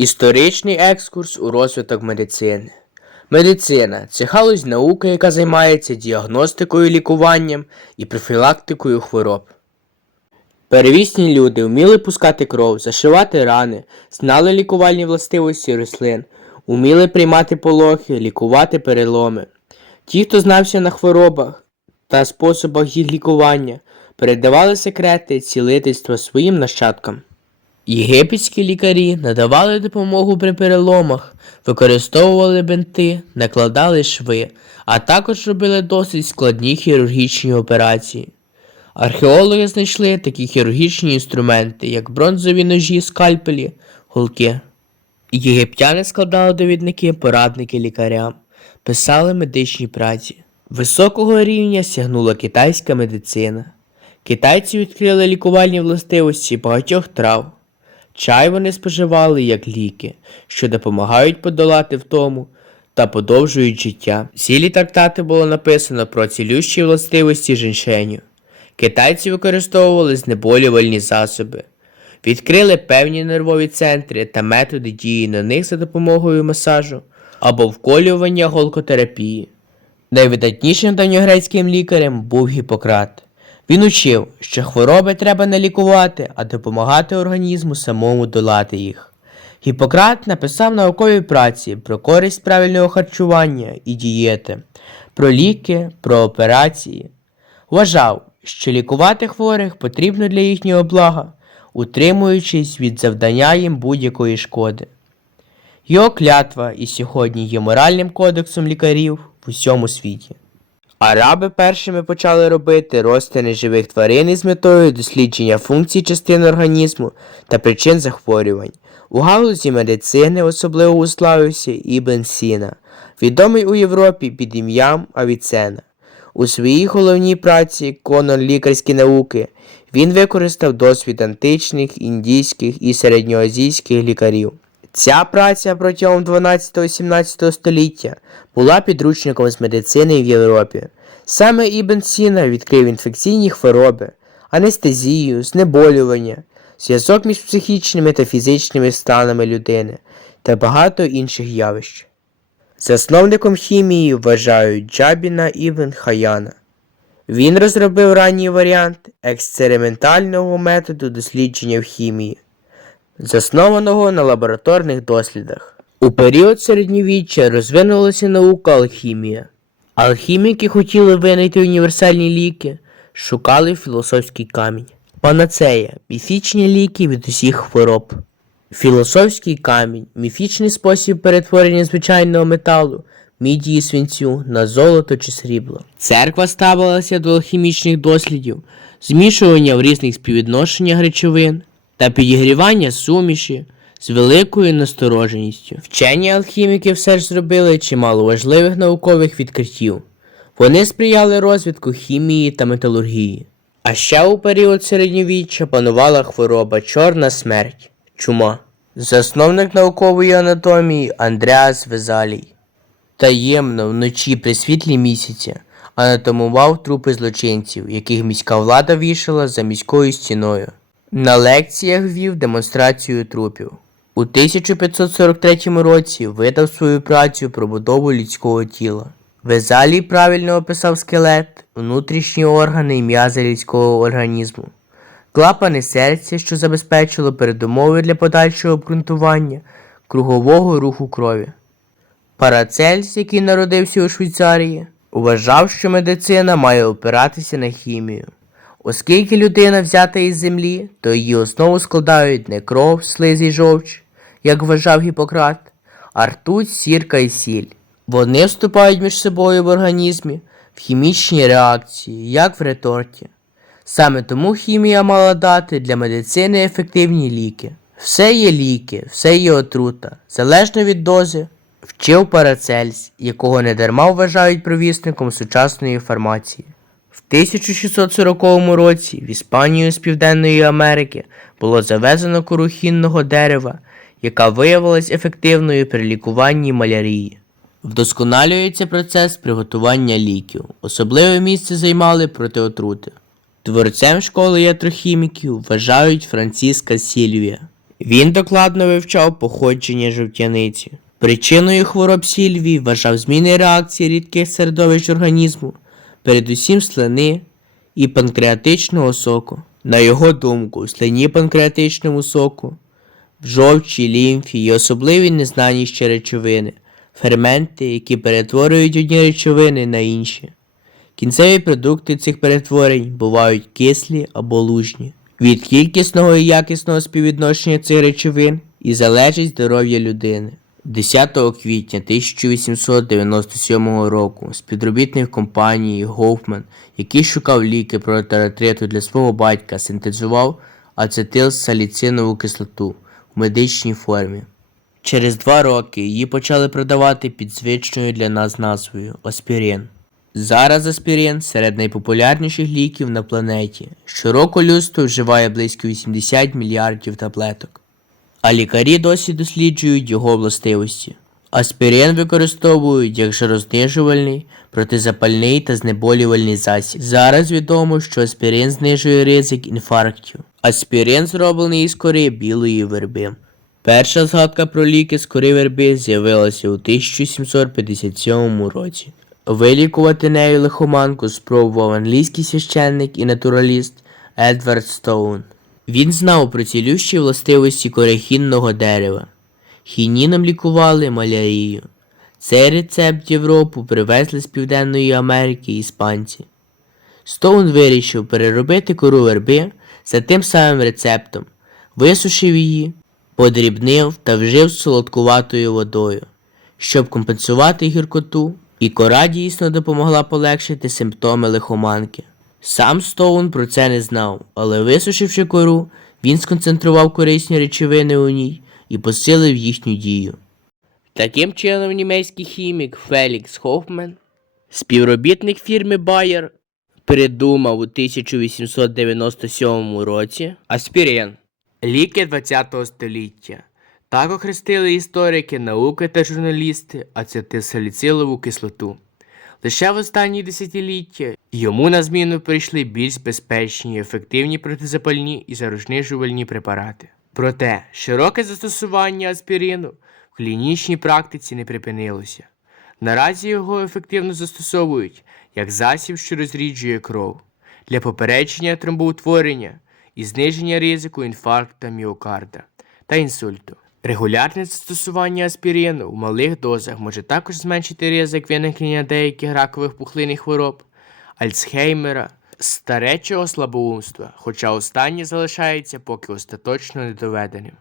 Історичний екскурс у розвиток медицини. Медицина це галузь науки, яка займається діагностикою, лікуванням і профілактикою хвороб. Первісні люди вміли пускати кров, зашивати рани, знали лікувальні властивості рослин, уміли приймати пологи, лікувати переломи. Ті, хто знався на хворобах та способах їх лікування, передавали секрети цілительства своїм нащадкам. Єгипетські лікарі надавали допомогу при переломах, використовували бинти, накладали шви, а також робили досить складні хірургічні операції. Археологи знайшли такі хірургічні інструменти, як бронзові ножі, скальпелі, голки. Єгиптяни складали довідники, порадники лікарям, писали медичні праці. Високого рівня сягнула китайська медицина. Китайці відкрили лікувальні властивості багатьох трав. Чай вони споживали як ліки, що допомагають подолати втому та подовжують життя. Цілі трактати було написано про цілющі властивості женьшеню. Китайці використовували знеболювальні засоби, відкрили певні нервові центри та методи дії на них за допомогою масажу або вколювання голкотерапії. Найвидатнішим давньогрецьким лікарем був Гіппократ. Він учив, що хвороби треба не лікувати, а допомагати організму самому долати їх. Гіппократ написав наукові праці про користь правильного харчування і дієти, про ліки, про операції. Вважав, що лікувати хворих потрібно для їхнього блага, утримуючись від завдання їм будь-якої шкоди. Його клятва і сьогодні є моральним кодексом лікарів в усьому світі. Араби першими почали робити розтини живих тварин із метою дослідження функцій частин організму та причин захворювань. У галузі медицини особливо уславився Ібн Сіна, відомий у Європі під ім'ям Авіцена. У своїй головній праці Конон лікарські науки він використав досвід античних, індійських і середньоазійських лікарів. Ця праця протягом 12-17 століття була підручником з медицини в Європі. Саме Ібн Сіна відкрив інфекційні хвороби, анестезію, знеболювання, зв'язок між психічними та фізичними станами людини та багато інших явищ. Засновником хімії вважають Джабіна Ібн Хаяна. Він розробив ранній варіант експериментального методу дослідження в хімії заснованого на лабораторних дослідах. У період середньовіччя розвинулася наука алхімія. Алхіміки хотіли винайти універсальні ліки, шукали філософський камінь. Панацея міфічні ліки від усіх хвороб. Філософський камінь міфічний спосіб перетворення звичайного металу, міді і свинцю на золото чи срібло. Церква ставилася до алхімічних дослідів, змішування в різних співвідношеннях речовин та підігрівання суміші з великою настороженістю. Вчені алхіміки все ж зробили чимало важливих наукових відкриттів. Вони сприяли розвитку хімії та металургії. А ще у період середньовіччя панувала хвороба чорна смерть чума. Засновник наукової анатомії Андреас Везалій. Таємно вночі при світлі місяця анатомував трупи злочинців, яких міська влада вішала за міською стіною. На лекціях вів демонстрацію трупів. У 1543 році видав свою працю про будову людського тіла. Везалій правильно описав скелет, внутрішні органи і м'язи людського організму, клапани серця, що забезпечило передумови для подальшого обґрунтування кругового руху крові. Парацельс, який народився у Швейцарії, вважав, що медицина має опиратися на хімію. Оскільки людина взята із землі, то її основу складають не кров, слиз і жовч, як вважав Гіппократ, а ртуть, сірка і сіль. Вони вступають між собою в організмі в хімічні реакції, як в реторті. Саме тому хімія мала дати для медицини ефективні ліки. Все є ліки, все є отрута, залежно від дози. Вчив Парацельс, якого недарма вважають провісником сучасної фармації. В 1640 році в Іспанію з Південної Америки було завезено кору хінного дерева, яка виявилась ефективною при лікуванні малярії. Вдосконалюється процес приготування ліків. Особливе місце займали протиотрути. Творцем школи ятрохіміків вважають Франциска Сільвія. Він докладно вивчав походження жовтяниці. Причиною хвороб Сільвії вважав зміни реакції рідких середовищ організму, передусім слини і панкреатичного соку. На його думку, слині панкреатичному соку, в жовчі, лімфі є особливі незнані ще речовини, ферменти, які перетворюють одні речовини на інші. Кінцеві продукти цих перетворень бувають кислі або лужні. Від кількісного і якісного співвідношення цих речовин і залежить здоров'я людини. 10 квітня 1897 року співробітник компанії Гофман, який шукав ліки проти артриту для свого батька, синтезував ацетилсаліцинову кислоту в медичній формі. Через два роки її почали продавати під звичною для нас назвою Аспірин. Зараз аспірин серед найпопулярніших ліків на планеті. Щороку людство вживає близько 80 мільярдів таблеток. А лікарі досі досліджують його властивості. Аспірин використовують як жарознижувальний, протизапальний та знеболювальний засіб. Зараз відомо, що аспірин знижує ризик інфарктів. Аспірин зроблений із кори білої верби. Перша згадка про ліки з кори верби з'явилася у 1757 році. Вилікувати нею лихоманку спробував англійський священник і натураліст Едвард Стоун. Він знав про цілющі властивості корехінного дерева. Хініном лікували малярію. Цей рецепт Європу привезли з Південної Америки іспанці. Стоун вирішив переробити кору верби за тим самим рецептом, висушив її, подрібнив та вжив з солодкуватою водою, щоб компенсувати гіркоту, і кора дійсно допомогла полегшити симптоми лихоманки. Сам Стоун про це не знав, але висушивши кору, він сконцентрував корисні речовини у ній і посилив їхню дію. Таким чином, німецький хімік Фелікс Хоффман, співробітник фірми Bayer, придумав у 1897 році аспірин. Ліки 20 століття. Так охрестили історики, науки та журналісти ацетилсаліцилову кислоту. Лише в останні десятиліття йому на зміну прийшли більш безпечні, ефективні протизапальні і зарожнижувальні препарати. Проте широке застосування аспірину в клінічній практиці не припинилося. Наразі його ефективно застосовують як засіб, що розріджує кров, для попередження тромбоутворення і зниження ризику інфаркта міокарда та інсульту. Регулярне застосування аспірину в малих дозах може також зменшити ризик виникнення деяких ракових пухлинних хвороб, Альцгеймера, старечого слабоумства, хоча останнє залишається поки остаточно недоведеним.